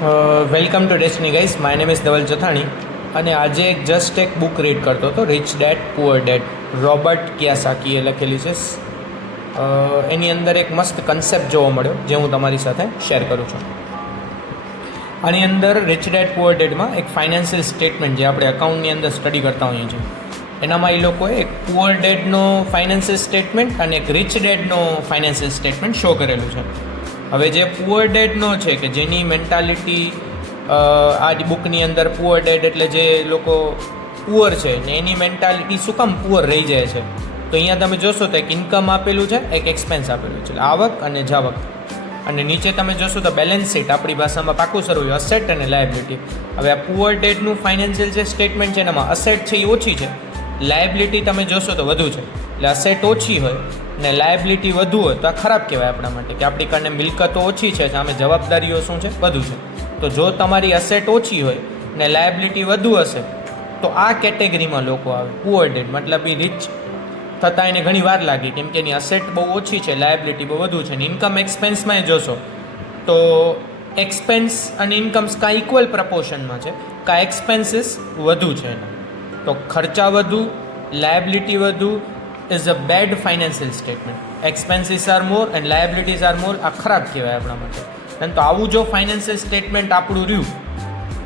Welcome to destiny guys. My name is Dhaval Chathani અને આજે just એક બુક રીડ કરતો હતો, rich dad poor dad. Robert કિયોસાકીએ લખેલી છે. એની અંદર એક મસ્ત કન્સેપ્ટ જોવા મળ્યો જે હું તમારી સાથે શેર કરું છું. આની અંદર રિચ ડેડ પુઅર ડેડમાં એક ફાઇનાન્શિયલ સ્ટેટમેન્ટ જે આપણે અકાઉન્ટની અંદર સ્ટડી કરતા હોઈએ છીએ એનામાં એ લોકોએ એક પુઅર ડેડનો ફાઇનાન્શિયલ સ્ટેટમેન્ટ અને એક રિચ ડેડનો ફાઇનાન્શિયલ સ્ટેટમેન્ટ શો કરેલું છે. હવે જે પુઅર ડેડનો છે કે જેની મેન્ટાલિટી આ બુકની અંદર પુઅર ડેડ એટલે જે લોકો પુઅર છે ને એની મેન્ટાલિટી શું કામ પુઅર રહી જાય છે, તો અહીંયા તમે જોશો તો એક ઇન્કમ આપેલું છે, એક એક્સપેન્સ આપેલું છે, આવક અને જાવક. અને નીચે તમે જોશો તો બેલેન્સ શીટ, આપણી ભાષામાં પાકું સરવું અસેટ અને લાયબિલિટી. હવે આ પુઅર ડેડનું ફાઇનાન્શિયલ જે સ્ટેટમેન્ટ છે એનામાં અસેટ છે એ ઓછી છે, લાયબિલિટી તમે જોશો તો વધુ છે. એટલે અસેટ ઓછી હોય ને લાયબિલિટી વધુ હોય તો આ ખરાબ કહેવાય આપણા માટે, કે આપણી કારણે મિલકતો ઓછી છે, સામે જવાબદારીઓ શું છે વધુ છે. તો જો તમારી અસેટ ઓછી હોય ને લાયબિલિટી વધુ હશે તો આ કેટેગરીમાં લોકો આવે પુઅર ડેડ. મતલબ એ રિચ થતાં એને ઘણી વાર લાગી કેમ કે એની અસેટ બહુ ઓછી છે, લાયબિલિટી બહુ વધુ છે. ને ઇન્કમ એક્સપેન્સમાં જોશો તો એક્સપેન્સ અને ઇન્કમ્સ કાં ઇક્વલ પ્રપોર્શનમાં છે, કાં એક્સપેન્સીસ વધુ છે એના. તો ખર્ચા વધુ, લાયબિલિટી વધુ is a bad financial statement. Expenses are more and liabilities are more. આ ખરાબ કહેવાય આપણા માટે. અને તો આવું જો ફાઇનાન્શિયલ સ્ટેટમેન્ટ આપણું રહ્યું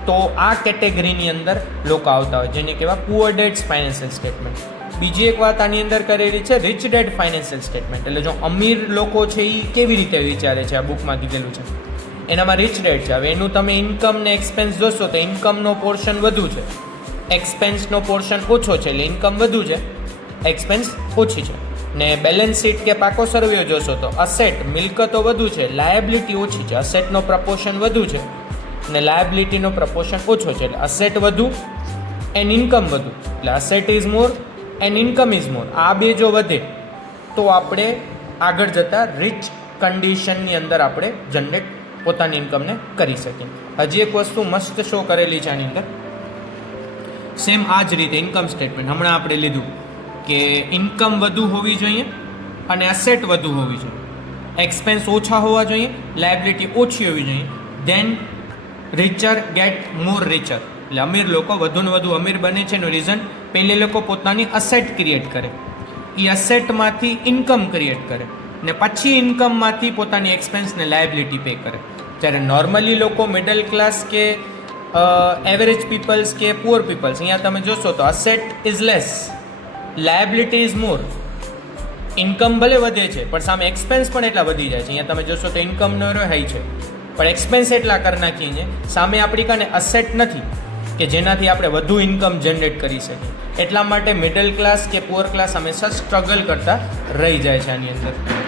તો આ કેટેગરીની અંદર લોકો આવતા હોય જેને કહેવાય પુઅર ડેડ્સ ફાઇનાન્શિયલ સ્ટેટમેન્ટ. બીજી એક વાત આની અંદર કરેલી છે રિચ ડેડ ફાઇનાન્શિયલ સ્ટેટમેન્ટ. એટલે જો અમીર લોકો છે એ કેવી રીતે વિચારે છે, આ બુકમાં કીધેલું છે એનામાં રિચ ડેડ છે. હવે એનું તમે ઇન્કમ ને એક્સપેન્સ જોશો તો ઇન્કમનો પોર્શન વધુ છે, એક્સપેન્સનો પોર્શન ઓછો છે. એટલે ઇન્કમ વધુ છે, એક્સપેન્સ ઓછી છે. ને બેલેન્સ શીટ કે પાકો સર્વે જોશો તો અસેટ મિલકતો વધુ છે, લાયબિલિટી ઓછી છે. અસેટનો પ્રપોર્શન વધુ છે ને લાયબિલિટીનો પ્રપોર્શન ઓછો છે. એટલે અસેટ વધુ એન્ડ ઇન્કમ વધુ. એટલે asset is more and income is more. આ બે જો વધે તો આપણે આગળ જતાં રિચ કન્ડિશનની અંદર આપણે જનરેટ પોતાની ઇન્કમને કરી શકીએ. હજી એક વસ્તુ મસ્ત શો કરેલી છે આની અંદર, સેમ આ જ રીતે ઇન્કમ સ્ટેટમેન્ટ હમણાં આપણે લીધું કે ઇન્કમ વધુ હોવી જોઈએ અને અસેટ વધુ હોવી જોઈએ, એક્સપેન્સ ઓછા હોવા જોઈએ, લાયબિલિટી ઓછી હોવી જોઈએ. Then richer get more richer. એટલે અમીર લોકો વધુને વધુ અમીર બને છે એનું રીઝન પહેલે લોકો પોતાની અસેટ ક્રિએટ કરે, એ અસેટમાંથી ઇન્કમ ક્રિએટ કરે ને પછી ઇન્કમમાંથી પોતાની એક્સપેન્સ ને લાયબિલિટી પે કરે. જ્યારે નોર્મલી લોકો મિડલ ક્લાસ કે એવરેજ પીપલ્સ કે પુઅર પીપલ્સ, અહીંયા તમે જોશો તો asset is less, liability is more. Income ભલે વધે છે પણ સામે એક્સપેન્સ પણ એટલા વધી જાય છે. અહીંયા તમે જોશો તો ઇન્કમનો હાઈ છે પણ એક્સપેન્સ એટલા કરી નાખીએ છીએ, સામે આપણી કારણે અસેટ નથી કે જેનાથી આપણે વધુ ઇન્કમ જનરેટ કરી શકીએ. એટલા માટે મિડલ ક્લાસ કે પુઅર ક્લાસ હંમેશા સ્ટ્રગલ કરતા રહી જાય છે આની અંદર.